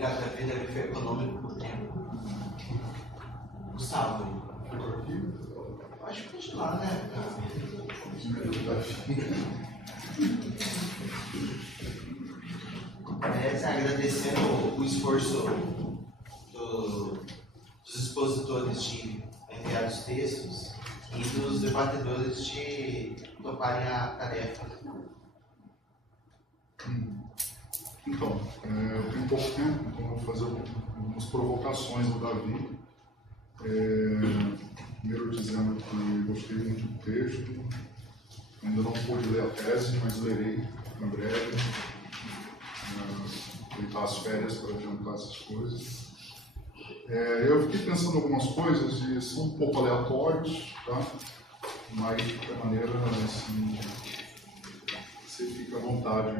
Ligado à vida foi econômico por tempo. Gustavo, acho que continuar, né? Agradecendo o esforço dos expositores de enviar os textos e dos debatedores de toparem a tarefa. Então, eu tenho pouco tempo, então eu vou fazer algumas provocações ao Davi. Primeiro dizendo que gostei muito do texto, ainda não pude ler a tese, mas lerei em breve. Aproveitar as férias para adiantar essas coisas. Eu fiquei pensando em algumas coisas e são um pouco aleatórios, tá? Mas de qualquer maneira, assim, você fica à vontade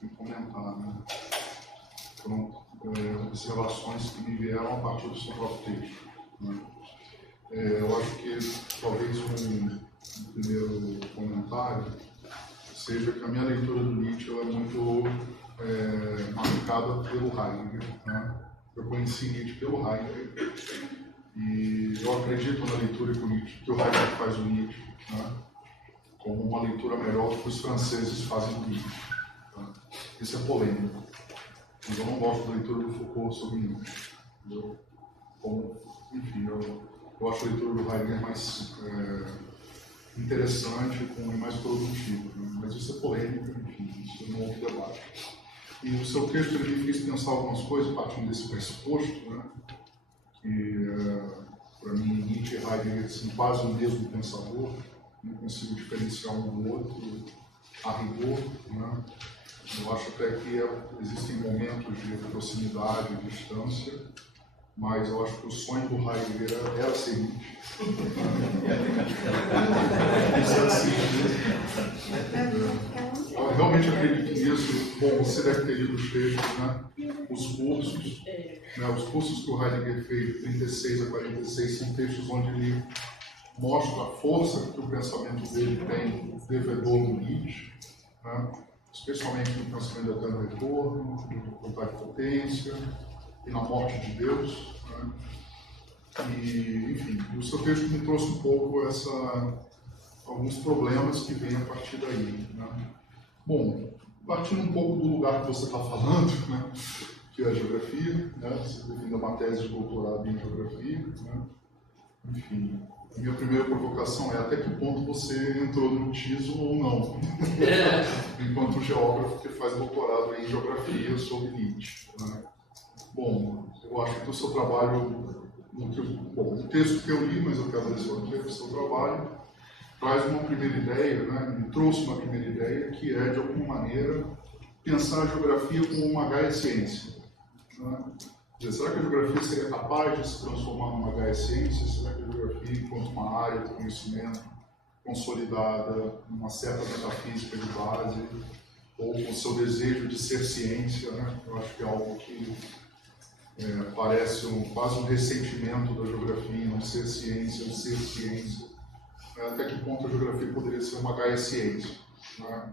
em comentar, né? Foram observações que me vieram a partir do seu próprio texto, né? Eu acho que talvez um primeiro comentário seja que a minha leitura do Nietzsche é muito marcada pelo Heidegger, né? Eu conheci Nietzsche pelo Heidegger e eu acredito na leitura que o Heidegger faz do Nietzsche, né? Como uma leitura melhor do que os franceses fazem do Nietzsche. Tá? Isso é polêmico. Mas eu não gosto da leitura do Foucault sobre Nietzsche. Enfim, eu acho a leitura do Heidegger mais interessante e mais produtiva. Né? Mas isso é polêmico, enfim, isso é um outro debate. E o seu texto ele me fez pensar algumas coisas partindo desse pressuposto, né? Que para mim Nietzsche e Heidegger são quase o mesmo pensador, não consigo diferenciar um do outro a rigor, né? Eu acho até que existem momentos de proximidade e distância, mas eu acho que o sonho do Heidegger era ser Nietzsche. Eu realmente acredito nisso. Bom, você deve ter lido os textos, né? Os cursos que o Heidegger fez de 36 a 46 são textos onde ele mostra a força que o pensamento dele tem devedor do Nietzsche, né? Especialmente no pensamento do eterno retorno, no vontade de potência e na morte de Deus, né? E, enfim, o seu texto me trouxe um pouco alguns problemas que vêm a partir daí, né? Bom, partindo um pouco do lugar que você está falando, né? Que é a geografia, né? Você defende uma tese de doutorado em geografia, né? Enfim, a minha primeira provocação é até que ponto você entrou no TISO ou não, enquanto geógrafo que faz doutorado em geografia sobre Nietzsche, né? Bom, eu acho que o seu trabalho, o texto que eu li, mas eu quero ler sobre o seu trabalho, traz uma primeira ideia, né? Me trouxe uma primeira ideia que é, de alguma maneira, pensar a geografia como uma gaia ciência, né? Será que a geografia seria capaz de se transformar numa gaia ciência? Será que a geografia, enquanto uma área de conhecimento consolidada, numa certa metafísica de base, ou com o seu desejo de ser ciência, né? Eu acho que é algo que parece quase um ressentimento da geografia, não ser ciência, ou ser ciência. Até que ponto a geografia poderia ser uma gaia ciência, né?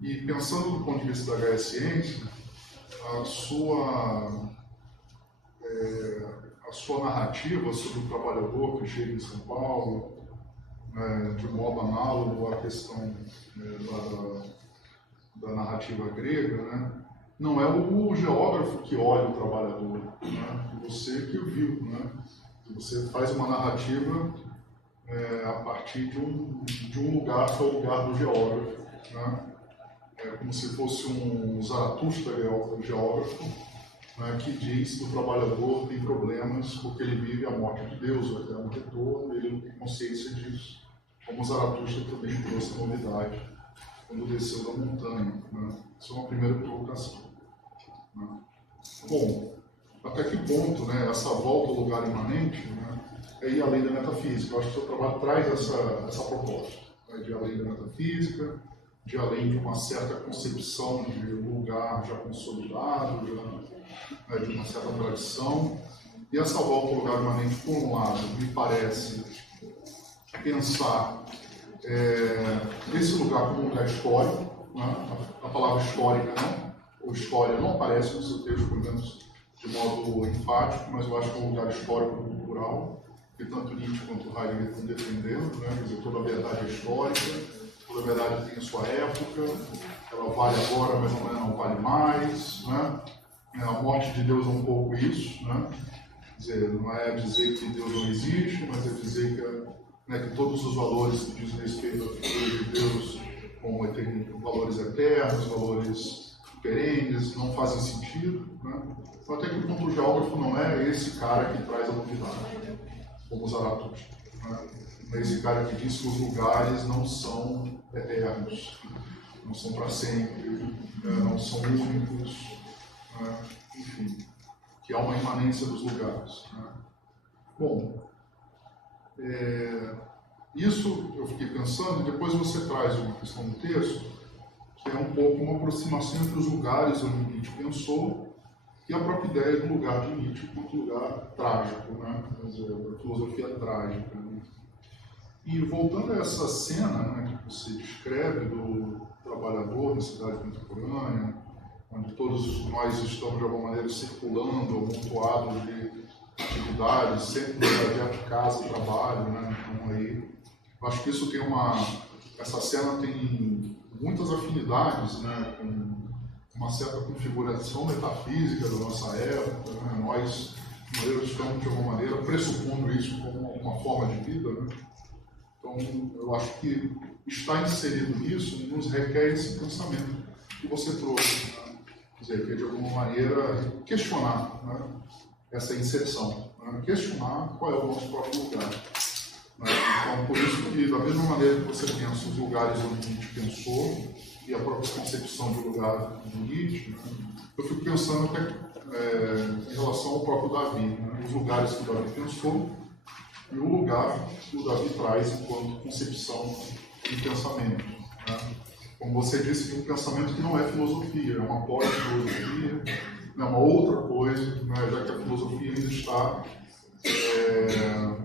E pensando do ponto de vista da gaia ciência, a sua narrativa sobre o trabalhador que chega em São Paulo, de modo análogo à questão da narrativa grega, né? Não é o geógrafo que olha o trabalhador, né? Você que o viu, né? Você faz uma narrativa a partir de um lugar que é o lugar do geógrafo, né? É como se fosse um Zaratustra geógrafo, né, que diz que o trabalhador tem problemas porque ele vive a morte de Deus, o eterno retorno, ele não tem consciência disso. Como Zaratustra também trouxe a novidade quando desceu da montanha, né? Isso é uma primeira provocação, né? Bom, até que ponto, né, essa volta ao lugar imanente, né, é ir além da metafísica? Eu acho que o seu trabalho traz essa proposta, né, de ir além da metafísica, de além de uma certa concepção de lugar já consolidado, de uma certa tradição. E essa volta ao lugar imanente, por um lado, me parece pensar esse lugar como um lugar histórico, né? A palavra histórica, né? ou história não aparece no seu texto, pelo menos de modo enfático, mas eu acho que é um lugar histórico-cultural, que tanto Nietzsche quanto Heidegger estão defendendo, né? Quer dizer, toda a verdade é histórica, toda a verdade tem a sua época, ela vale agora, mas amanhã não vale mais, né? A morte de Deus é um pouco isso, né? Quer dizer, não é dizer que Deus não existe, mas é dizer que todos os valores que dizem respeito à figura de Deus, como valores eternos, valores perenes, não fazem sentido, né? Então, até que o ponto geógrafo não é esse cara que traz a novidade, como Zaratustra, né? É esse cara que diz que os lugares não são eternos, não são para sempre, não são únicos, né? Enfim, que há uma imanência dos lugares, né? Bom, isso eu fiquei pensando, e depois você traz uma questão do texto, que é um pouco uma aproximação entre os lugares onde Nietzsche pensou e a própria ideia do lugar de Nietzsche enquanto lugar trágico, né? Quer dizer, a filosofia trágica. Né? E voltando a essa cena, né, que você descreve do trabalhador na cidade contemporânea, onde todos nós estamos de alguma maneira circulando, amontoados de atividades, sempre no trajeto casa-trabalho, né? Então aí, eu acho que isso tem essa cena tem muitas afinidades, né, com uma certa configuração metafísica da nossa época, né? Nós estamos de alguma maneira pressupondo isso como uma forma de vida, né? Então, eu acho que estar inserido nisso nos requer esse pensamento que você trouxe, né? Quer dizer, que é de alguma maneira questionar, né, essa inserção, né? Questionar qual é o nosso próprio lugar. Né? Então, por isso que, da mesma maneira que você pensa os lugares onde Nietzsche pensou e a própria concepção de lugar de Nietzsche, né? Eu fico pensando até em relação ao próprio Davi, né? Os lugares que o Davi pensou e o lugar que o Davi traz enquanto concepção de pensamento. Né? Como você disse, tem um pensamento que não é filosofia, é uma pós-filosofia, é uma outra coisa, né? Já que a filosofia ainda está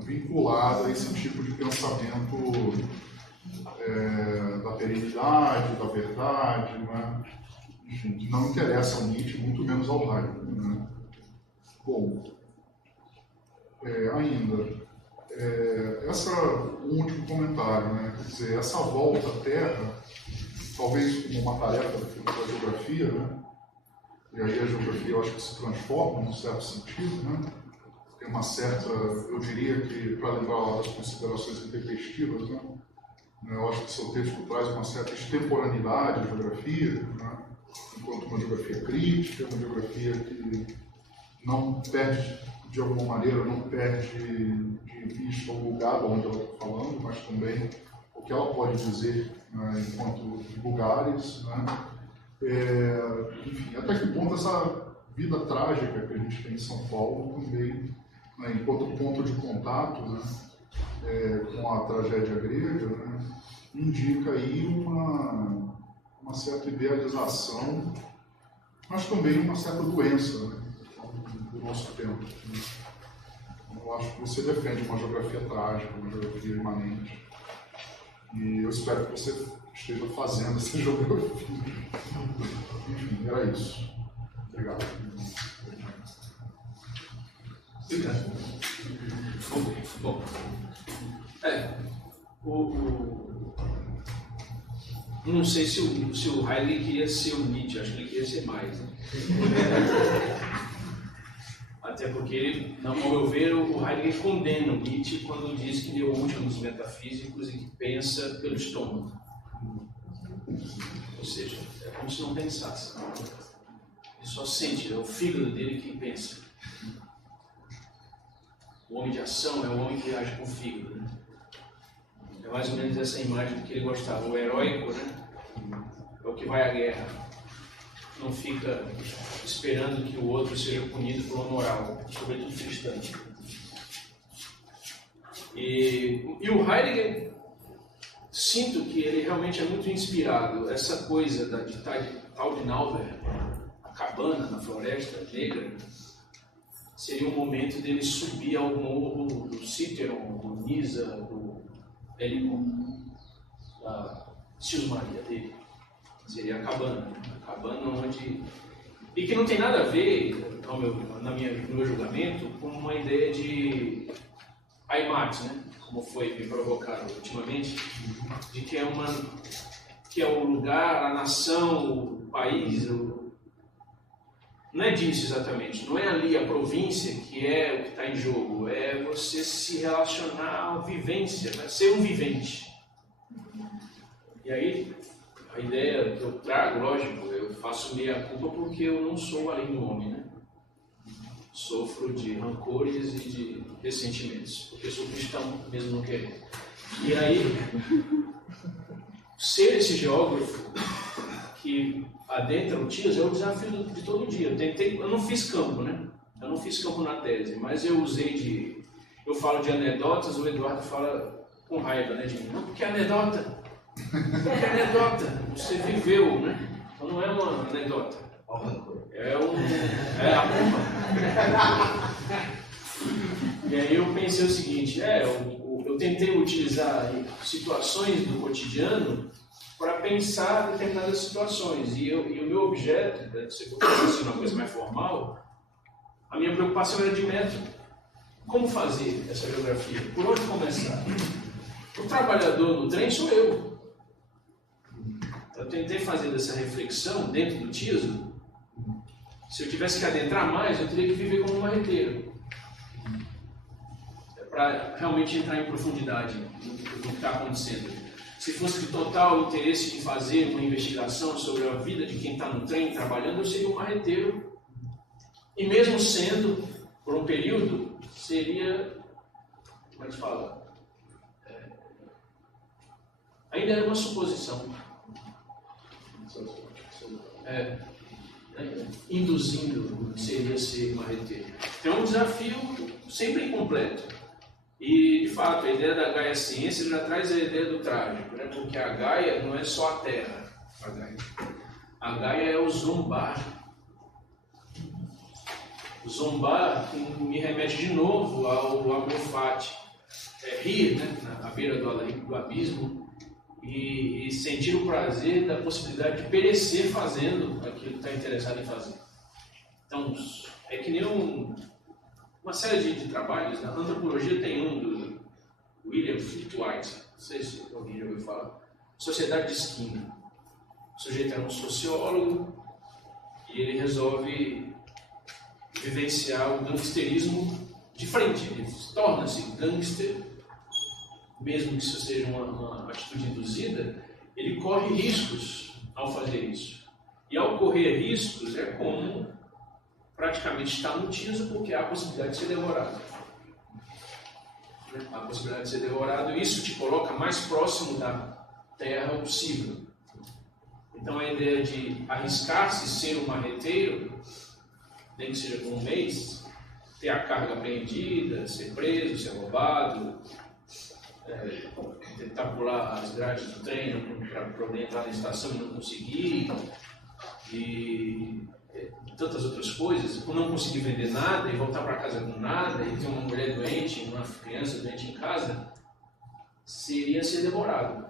vinculada a esse tipo de pensamento da perenidade, da verdade, né? Enfim, que não interessa ao Nietzsche, muito menos ao Heidegger. Né? Bom, ainda, um último comentário, né? Quer dizer, essa volta à Terra, talvez como uma tarefa da geografia, né? E aí a geografia eu acho que se transforma num certo sentido, né? Tem uma certa, eu diria que, para lembrar lá das considerações intempestivas, né? Eu acho que o seu texto traz uma certa extemporaneidade à geografia, né? Enquanto uma geografia crítica, uma geografia que não perde, de alguma maneira, não perde de vista o lugar onde ela está falando, mas também o que ela pode dizer, né, enquanto lugares, né? Enfim, até que ponto essa vida trágica que a gente tem em São Paulo também, né, enquanto ponto de contato, né, com a tragédia grega, né, indica aí uma certa idealização, mas também uma certa doença, né, do nosso tempo. Né. Eu acho que você defende uma geografia trágica, uma geografia imanente, e eu espero que você esteja fazendo essa geografia. Enfim, era isso. Obrigado. Bom, não sei se o Heidegger queria ser o Nietzsche, acho que ele queria ser mais, né? Até porque, ao meu ver, o Heidegger condena o Nietzsche quando diz que ele é o último dos metafísicos e que pensa pelo estômago. Ou seja, é como se não pensasse. Ele só sente, é o fígado dele que pensa. O homem de ação é o homem que age com o fígado, né? É mais ou menos essa imagem que ele gostava. O heróico, né, é o que vai à guerra. Não fica esperando que o outro seja punido por uma moral, sobretudo cristã. E o Heidegger, sinto que ele realmente é muito inspirado. Essa coisa de Taubenauer, a cabana na Floresta Negra, seria um momento dele subir ao morro do Cíteron, do Nisa, do Helicon, da Cismaria dele. Seria a cabana cabana onde... E que não tem nada a ver, no meu julgamento, com uma ideia de IMAX, né? Como foi me provocado ultimamente, de que é o lugar, a nação, o país, não é disso exatamente, não é ali a província que é o que está em jogo, é você se relacionar à vivência, né? Ser um vivente. E aí, a ideia que eu trago, lógico, eu faço meia culpa porque eu não sou além do homem, né? Sofro de rancores e de ressentimentos, porque sou cristão, mesmo não querendo. E aí, ser esse geógrafo que adentra o TIAS é o desafio de todo dia. Eu não fiz campo, né? Eu não fiz campo na tese, mas eu usei eu falo de anedotas, o Eduardo fala com raiva, né, de mim. Não, porque é anedota. Porque é anedota. Você viveu, né? Então não é uma anedota. É a bomba. E aí eu pensei o seguinte, eu tentei utilizar situações do cotidiano para pensar determinadas situações. E o meu objeto, se eu fosse uma coisa mais formal, a minha preocupação era de método. Como fazer essa geografia? Por onde começar? O trabalhador no trem sou eu. Eu tentei fazer essa reflexão dentro do TISO. Se eu tivesse que adentrar mais, eu teria que viver como um marreteiro. Para realmente entrar em profundidade no que está acontecendo. Se fosse de total interesse de fazer uma investigação sobre a vida de quem está no trem trabalhando, eu seria um marreteiro. E mesmo sendo, por um período, seria, como é que fala? Ainda era uma suposição. Induzindo seria ser marreteiro. Então é um desafio sempre incompleto. E, de fato, a ideia da Gaia Ciência já traz a ideia do trágico, né? Porque a Gaia não é só a Terra. A Gaia é o zombar. O zombar me remete de novo ao amor fati. Rir, né? À beira do abismo e sentir o prazer da possibilidade de perecer fazendo aquilo que está interessado em fazer. Então, é que nem uma série de trabalhos. Na antropologia tem um do William Fitwright, não sei se alguém já ouviu falar, Sociedade de Skinner. O sujeito era um sociólogo e ele resolve vivenciar o gangsterismo de frente. Ele torna-se gangster, mesmo que isso seja uma atitude induzida, ele corre riscos ao fazer isso. E ao correr riscos é como praticamente está no TISO, porque há a possibilidade de ser devorado. Há a possibilidade de ser devorado, e isso te coloca mais próximo da terra possível. Então a ideia de arriscar-se ser um marreteiro, nem que seja por um mês, ter a carga apreendida, ser preso, ser roubado, tentar pular as grades do trem para poder entrar na estação e não conseguir, e tantas outras coisas, por não conseguir vender nada e voltar para casa com nada, e ter uma mulher doente, uma criança doente em casa, seria ser devorado.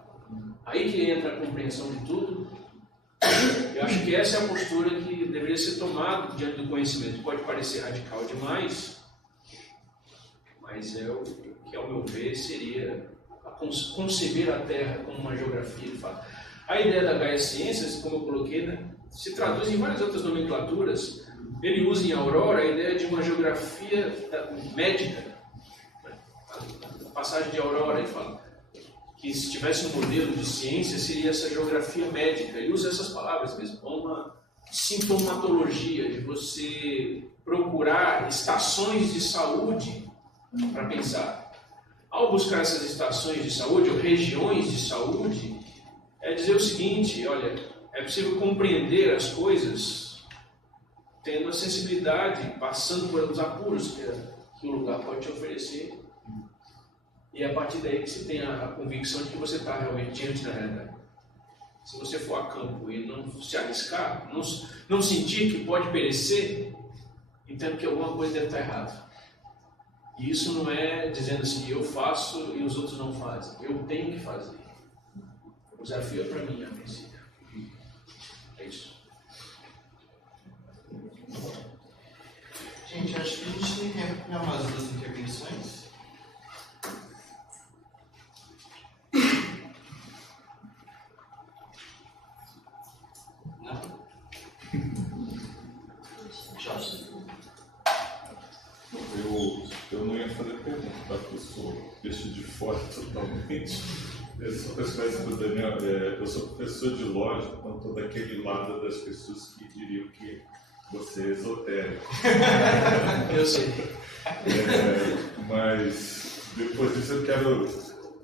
Aí que entra a compreensão de tudo. Eu acho que essa é a postura que deveria ser tomada diante do conhecimento. Pode parecer radical demais, mas o que, ao meu ver, seria conceber a Terra como uma geografia de fato. A ideia da Gaia Ciências, como eu coloquei, né, se traduz em várias outras nomenclaturas. Ele usa em Aurora a ideia de uma geografia médica. A passagem de Aurora, ele fala que se tivesse um modelo de ciência, seria essa geografia médica. Ele usa essas palavras mesmo, uma sintomatologia, de você procurar estações de saúde para pensar. Ao buscar essas estações de saúde, ou regiões de saúde, é dizer o seguinte, olha, é possível compreender as coisas tendo a sensibilidade, passando por os apuros que o lugar pode te oferecer. E é a partir daí que se tem a convicção de que você está realmente diante da realidade. Se você for a campo e não se arriscar, não sentir que pode perecer, entendo que alguma coisa deve estar errada. E isso não é dizendo assim, eu faço e os outros não fazem. Eu tenho que fazer. O desafio é para mim, a princípio. É isso. Eu não ia fazer pergunta, tá? Porque eu sou peixe de fora totalmente. Eu sou professor do Daniel, eu sou professor de lógica, então estou daquele lado das pessoas que diriam que você é esotérico. Eu sei. Mas depois disso eu quero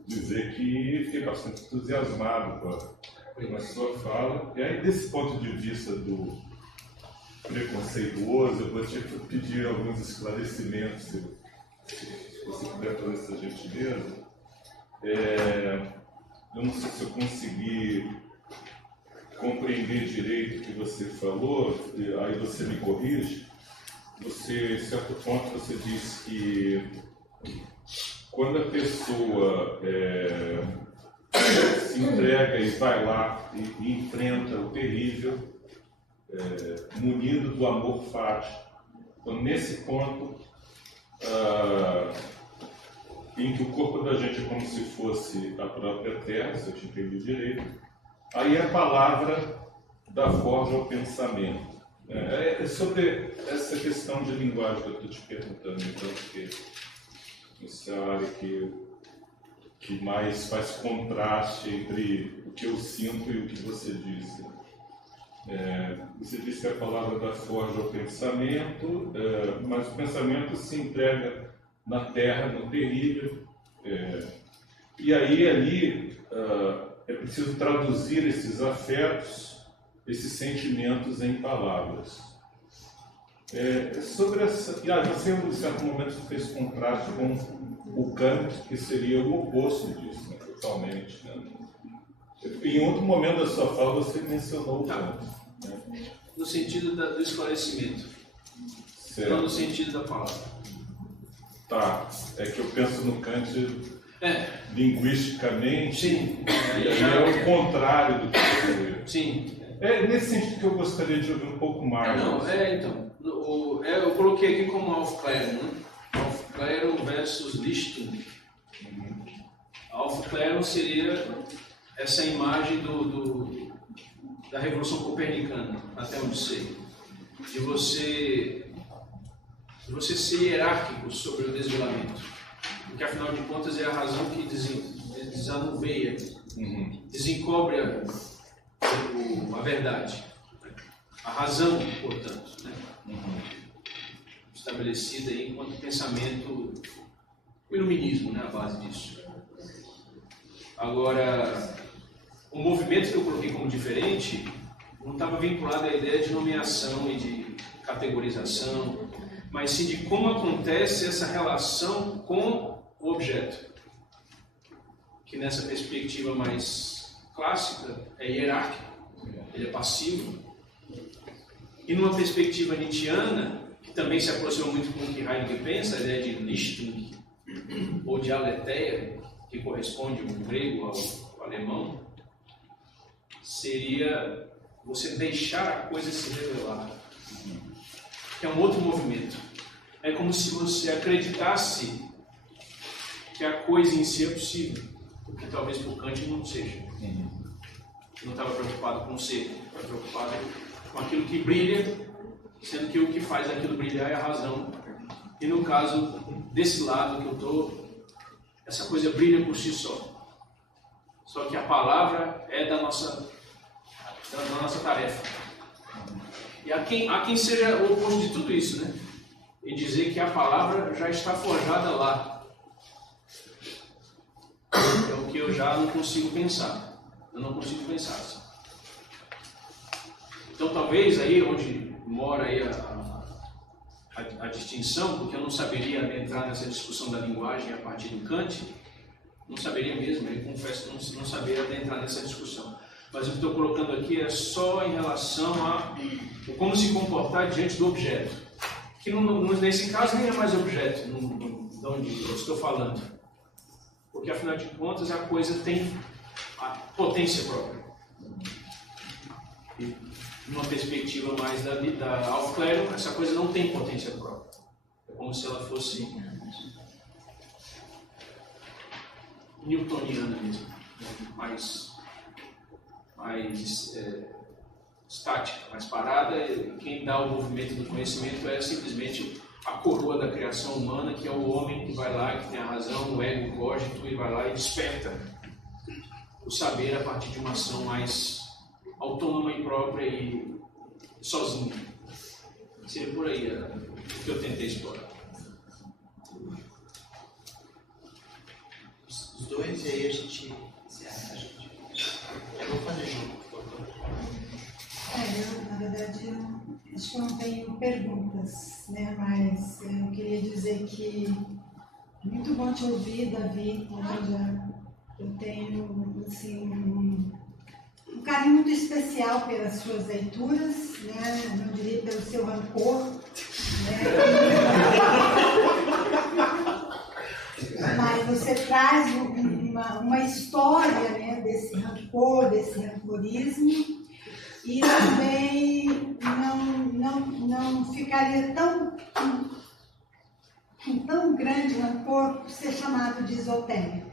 dizer que fiquei bastante entusiasmado com a sua fala. E aí, desse ponto de vista do preconceituoso, eu vou te pedir alguns esclarecimentos, se você puder fazer essa gentileza. Eu não sei se eu consegui compreender direito o que você falou, aí você me corrige. Você, em certo ponto, você disse que quando a pessoa se entrega e vai lá e enfrenta o terrível, munido do amor fático, então, nesse ponto em que o corpo da gente é como se fosse a própria terra, se eu te entendi direito, aí a palavra dá forma ao pensamento. É sobre essa questão de linguagem que eu estou te perguntando, então, porque essa é a área que mais faz contraste entre o que eu sinto e o que você disse. Você disse que a palavra dá forja ao pensamento, mas o pensamento se entrega na terra, no terrível, e aí ali é preciso traduzir esses afetos, esses sentimentos em palavras. Sobre essa, você em certo momento fez contraste com o Kant, que seria o oposto disso, né, totalmente. Né? Em outro momento da sua fala você mencionou o Kant. Né? No sentido do esclarecimento, Certo. não no sentido da palavra. Tá, é que eu penso no Kant linguisticamente, Sim. E aí é o contrário do que você... Sim. É nesse sentido que eu gostaria de ouvir um pouco mais. Então, eu coloquei aqui como Aufklärung, né? Aufklärung versus Lichtung. Aufklärung seria essa imagem da Revolução Copernicana, até onde sei, de você ser hierárquico sobre o desvelamento, porque afinal de contas é a razão que desanuveia, desencobre a verdade, a razão, portanto, né? Estabelecida aí enquanto pensamento, o iluminismo, né, a base disso. Agora, o movimento que eu coloquei como diferente não estava vinculado à ideia de nomeação e de categorização, mas sim de como acontece essa relação com o objeto, que nessa perspectiva mais clássica é hierárquico, ele é passivo, e numa perspectiva nietzschiana, que também se aproxima muito com o que Heidegger pensa, a ideia de Lichtung, ou de aletheia, que corresponde ao grego, ao alemão, seria você deixar a coisa se revelar, que é um outro movimento. É como se você acreditasse que a coisa em si é possível, o que talvez por Kant não seja. Não estava preocupado com o ser, estava preocupado com aquilo que brilha, sendo que o que faz aquilo brilhar é a razão. E no caso desse lado que eu estou, essa coisa brilha por si só. Só que a palavra é da nossa tarefa. E há quem seja o oposto de tudo isso, né? E dizer que a palavra já está forjada lá. É o que eu já não consigo pensar. Eu não consigo pensar assim. Então talvez aí onde mora aí a distinção, porque eu não saberia entrar nessa discussão da linguagem a partir do Kant, não saberia mesmo, eu confesso que não saberia entrar nessa discussão. Mas o que estou colocando aqui é só em relação a como se comportar diante do objeto. Que nesse caso nem é mais objeto, de onde eu estou falando. Porque afinal de contas a coisa tem a potência própria. E numa perspectiva mais da Aufklärung, essa coisa não tem potência própria. É como se ela fosse newtoniana mesmo, mais estática, mais parada. Quem dá o movimento do conhecimento é simplesmente a coroa da criação humana, que é o homem que vai lá, que tem a razão, o ego cógito, e vai lá e desperta o saber a partir de uma ação mais autônoma e própria e sozinha. Seria por aí o que eu tentei explorar. Os dois, e aí a gente encerra. Eu vou fazer junto, por favor. Na verdade, eu acho que eu não tenho perguntas, né? Mas eu queria dizer que é muito bom te ouvir, Davi. Eu tenho assim, um carinho muito especial pelas suas leituras, né? Não diria pelo seu rancor, né? Mas você traz uma história, né, desse rancor, desse rancorismo. E também não ficaria tão grande rancor por ser chamado de esotérico.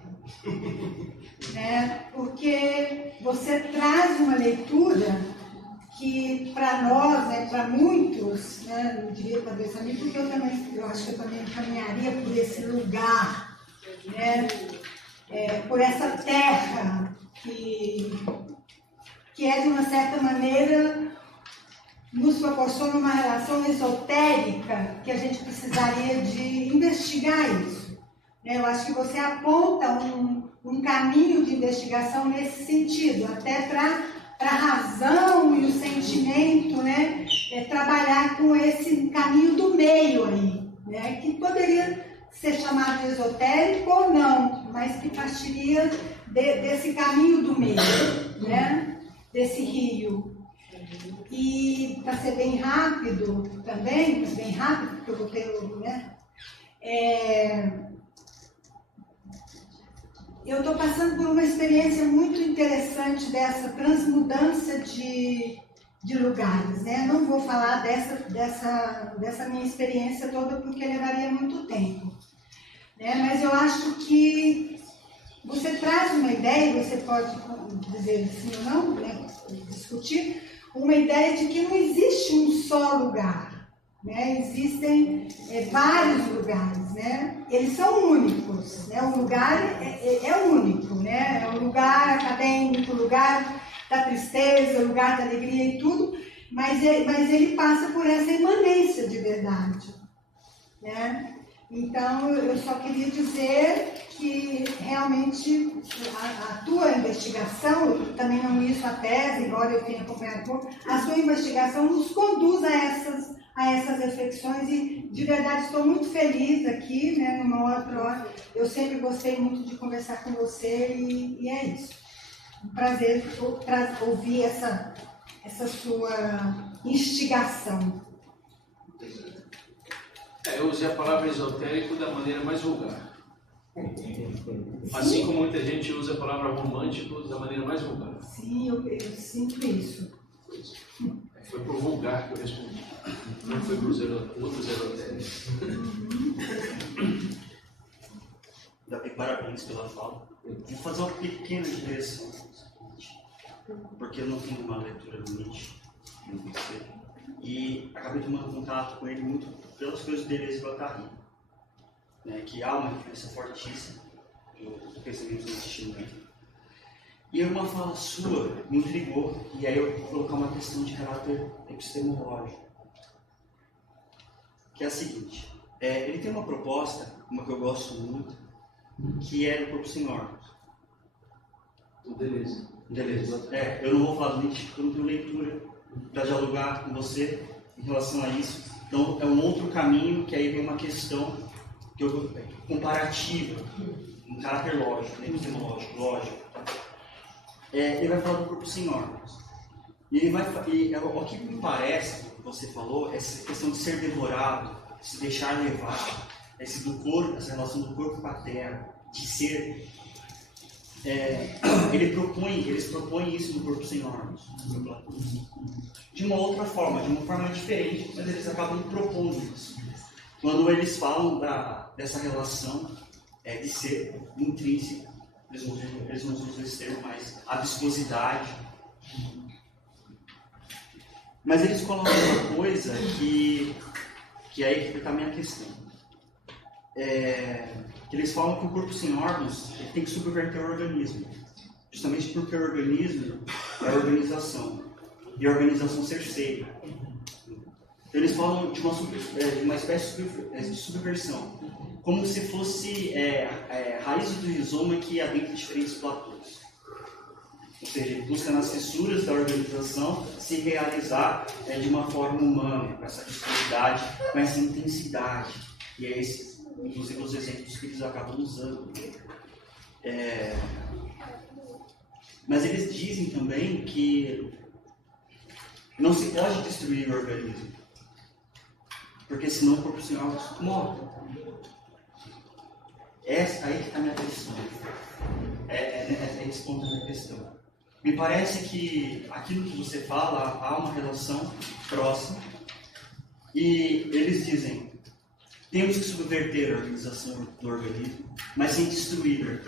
Né? Porque você traz uma leitura que para nós, né, para muitos, né, não diria talvez a mim, porque eu acho que eu também caminharia por esse lugar, né, por essa terra que é, de uma certa maneira, nos proporciona uma relação esotérica que a gente precisaria de investigar isso. Eu acho que você aponta um caminho de investigação nesse sentido, até para a razão e o sentimento, né, trabalhar com esse caminho do meio aí, né, que poderia ser chamado de esotérico ou não, mas que partiria desse caminho do meio, né? Desse rio. E para ser bem rápido também, porque eu vou ter, né? Eu estou passando por uma experiência muito interessante dessa transmudância de lugares, né? Não vou falar dessa minha experiência toda porque levaria muito tempo, né? Mas eu acho que você traz uma ideia, você pode dizer sim ou não, né? Discutir, uma ideia de que não existe um só lugar, né? Existem vários lugares, né? Eles são únicos, né? O lugar é único, né? É um lugar acadêmico, o lugar da tristeza, o lugar da alegria e tudo, mas ele passa por essa imanência de verdade, né? Então, eu só queria dizer que realmente a tua investigação, eu também não li sua tese, embora eu tenha acompanhado um pouco, a sua investigação nos conduz a essas reflexões e, de verdade, estou muito feliz aqui, né, numa outra hora. Eu sempre gostei muito de conversar com você e é isso. Um prazer ouvir essa sua instigação. Eu usei a palavra esotérico da maneira mais vulgar. Assim como muita gente usa a palavra romântico da maneira mais vulgar. Sim, eu sinto isso. Foi por vulgar que eu respondi. Não foi para os outros esotéricos. Davi, parabéns pela fala. Eu vou fazer uma pequena digressão, porque eu não tenho uma leitura do Nietzsche, e acabei tomando contato com ele muito pelas coisas de Deleuze e Guattari, né, que há uma influência fortíssima do pensamento nietzschiano. E uma fala sua me intrigou, e aí eu vou colocar uma questão de caráter epistemológico, que é a seguinte: ele tem uma proposta, uma que eu gosto muito, que é do corpo sem órgãos. O Deleuze. Eu não vou falar do Nietzsche porque eu não tenho leitura para dialogar com você em relação a isso. Então, é um outro caminho que aí vem uma questão comparativa, um caráter lógico, epistemológico, lógico. Ele vai falar do corpo sem órgãos. E o que me parece, que você falou, essa questão de ser devorado, de se deixar levar, essa relação do corpo com a terra, de ser. Eles propõem isso no corpo sem órgãos, de uma outra forma, de uma forma diferente, mas eles acabam propondo isso. Quando eles falam dessa relação de ser intrínseca, eles não usam esse termo, mas a viscosidade. Mas eles colocam uma coisa que que aí que está a minha questão. Que eles falam que o corpo sem órgãos ele tem que subverter o organismo. Justamente porque o organismo é a organização. E a organização cerceia. Então, eles falam de uma espécie de subversão. Como se fosse raízes do rizoma que adentra diferentes platôs. Ou seja, busca nas fissuras da organização se realizar de uma forma humana, com essa disponibilidade, com essa intensidade. E é esse, inclusive, os exemplos que eles acabam usando. Mas eles dizem também que não se pode destruir o organismo, porque senão o corpo sem órgãos morre. Aí que está a minha questão. Esse ponto da minha questão. Me parece que aquilo que você fala há uma relação próxima e eles dizem temos que subverter a organização do organismo, mas sem destruir.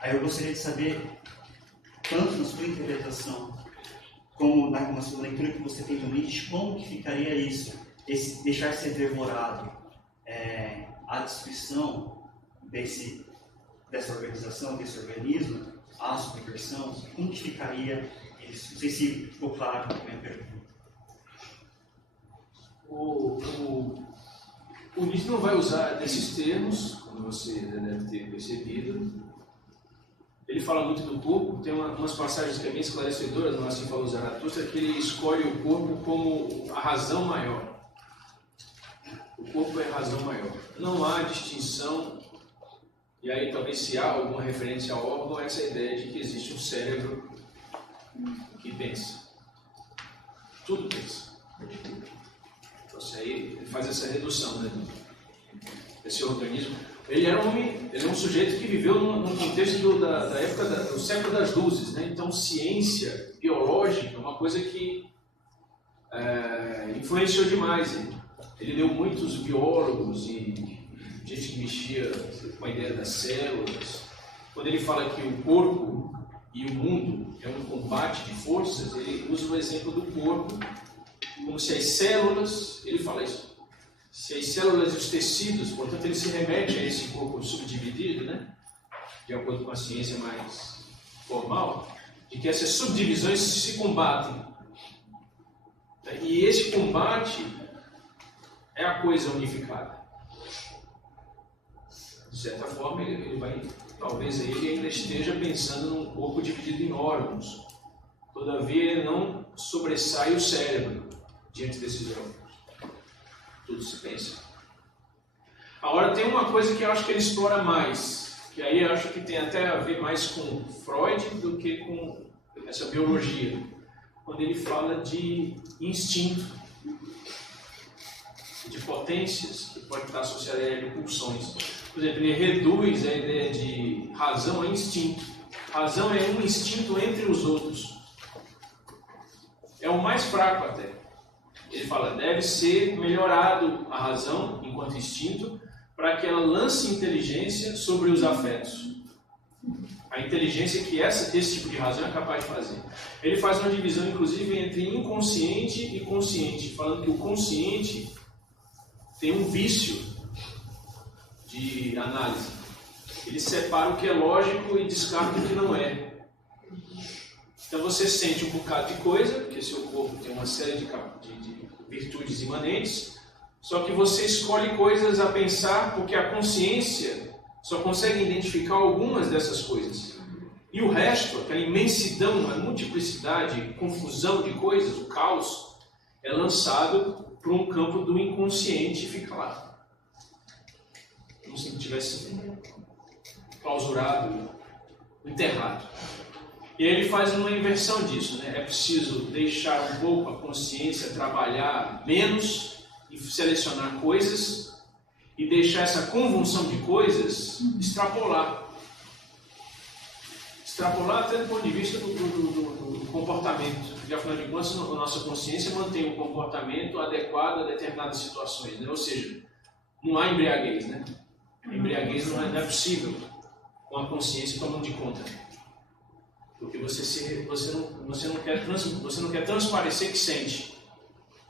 Aí eu gostaria de saber, tanto na sua interpretação como na sua leitura que você tem do Nietzsche, como que ficaria isso, esse deixar ser devorado, a destruição dessa organização, desse organismo, a subversão, como que ficaria isso? Não sei se ficou claro a minha pergunta. O Nietzsche não vai usar esses termos, como você deve ter percebido. Ele fala muito do corpo, tem umas passagens que é bem esclarecedoras, no Assim Falou Zaratustra, que ele escolhe o corpo como a razão maior. O corpo é a razão maior. Não há distinção, e aí talvez se há alguma referência ao órgão, essa ideia de que existe um cérebro que pensa. Tudo pensa. Então, aí ele faz essa redução, né, desse organismo. Ele é um sujeito que viveu num contexto da época do século das luzes, né? Então ciência biológica é uma coisa que influenciou demais ele. Ele leu muitos biólogos e gente que mexia com a ideia das células. Quando ele fala que o corpo e o mundo é um combate de forças, ele usa o exemplo do corpo como se as células, ele fala isso, se as células e os tecidos, portanto ele se remete a esse corpo subdividido, né? De acordo com a ciência mais formal, de que essas subdivisões se combatem. E esse combate é a coisa unificada. De certa forma, talvez ele ainda esteja pensando num corpo dividido em órgãos. Todavia, ele não sobressai o cérebro diante desses órgãos. Tudo se pensa. Agora, tem uma coisa que eu acho que ele explora mais, que aí eu acho que tem até a ver mais com Freud do que com essa biologia. Quando ele fala de instinto, de potências, que pode estar associada a pulsões. Por exemplo, ele reduz a ideia de razão a instinto. Razão é um instinto entre os outros. É o mais fraco até. Ele fala, deve ser melhorado a razão, enquanto instinto, para que ela lance inteligência sobre os afetos. A inteligência que esse tipo de razão é capaz de fazer. Ele faz uma divisão, inclusive, entre inconsciente e consciente, falando que o consciente tem um vício de análise. Ele separa o que é lógico e descarta o que não é. Então você sente um bocado de coisa, porque seu corpo tem uma série de virtudes imanentes, só que você escolhe coisas a pensar porque a consciência só consegue identificar algumas dessas coisas. E o resto, aquela imensidão, a multiplicidade, confusão de coisas, o caos, é lançado para um campo do inconsciente e fica lá. Como se tivesse clausurado, enterrado. E aí ele faz uma inversão disso, né? É preciso deixar um pouco a consciência trabalhar menos e selecionar coisas e deixar essa convulsão de coisas extrapolar. Extrapolar até do ponto de vista do comportamento. Porque, afinal de contas, a nossa consciência mantém um comportamento adequado a determinadas situações, né? Ou seja, não há embriaguez, né? A embriaguez não é possível com a consciência tomando de conta. Porque você não quer transparecer que sente.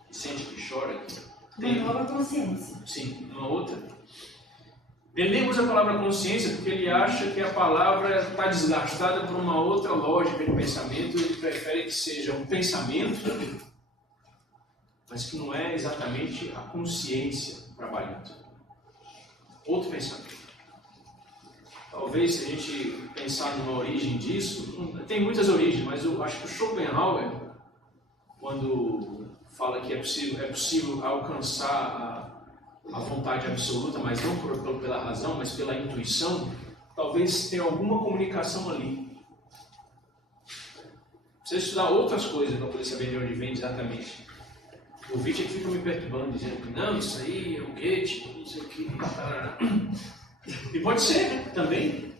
Que sente, que chora, Uma nova consciência. Sim, uma outra. Ele nem usa a palavra consciência porque ele acha que a palavra está desgastada por uma outra lógica de pensamento. Ele prefere que seja um pensamento, mas que não é exatamente a consciência trabalhando. Outro pensamento. Talvez, se a gente pensar numa origem disso, tem muitas origens, mas eu acho que o Schopenhauer, quando fala que é possível alcançar a vontade absoluta, mas não pela razão, mas pela intuição, talvez tenha alguma comunicação ali. Precisa estudar outras coisas para poder saber de onde vem exatamente. O Witt fica me perturbando, dizendo que não, isso aí é o Goethe, não sei o que. E pode ser, né? Também.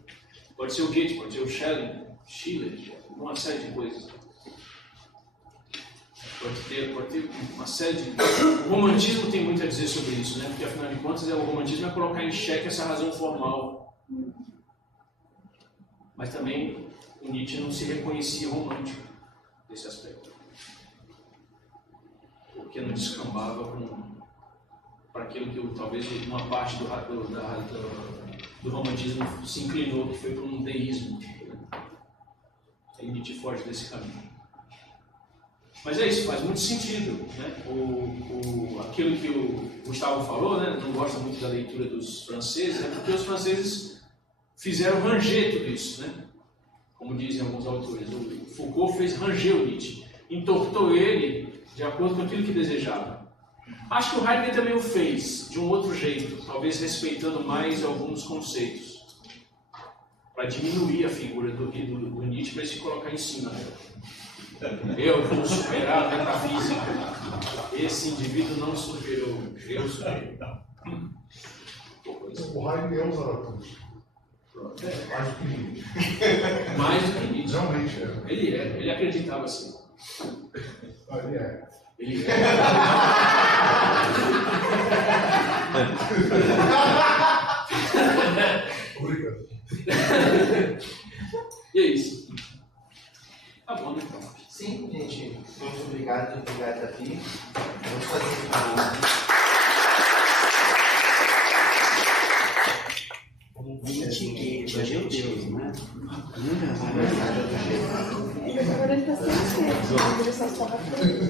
Pode ser o Goethe, pode ser o Schiller, uma série de coisas. Pode ter uma série de... O romantismo tem muito a dizer sobre isso, né? Porque, afinal de contas, o romantismo é colocar em xeque essa razão formal. Mas também o Nietzsche não se reconhecia romântico nesse aspecto. Porque não descambava para aquilo que talvez uma parte do romantismo se inclinou, que foi para um deísmo. Aí Nietzsche foge desse caminho. Mas é isso, faz muito sentido, né? Aquilo que o Gustavo falou, né? Não gosta muito da leitura dos franceses, é porque os franceses fizeram ranger tudo isso, né? Como dizem alguns autores. O Foucault fez ranger o Nietzsche, entortou ele de acordo com aquilo que desejava. Acho que o Heidegger também o fez, de um outro jeito, talvez respeitando mais alguns conceitos, para diminuir a figura do Nietzsche para ele se colocar em cima dela. Eu vou superar a metafísica. Esse indivíduo não superou. Eu superei. O Heidegger é um Zaratustra. Mais do que Nietzsche. Mais do que Nietzsche. Realmente é. Ele acreditava assim. Ele é. Ele é. Obrigado. E é isso. Tá bom, né? Sim, gente. Muito obrigado aqui. Vamos fazer uma... Vitigueira, meu Deus, né? Agora ele está satisfeito, ele só estava feliz.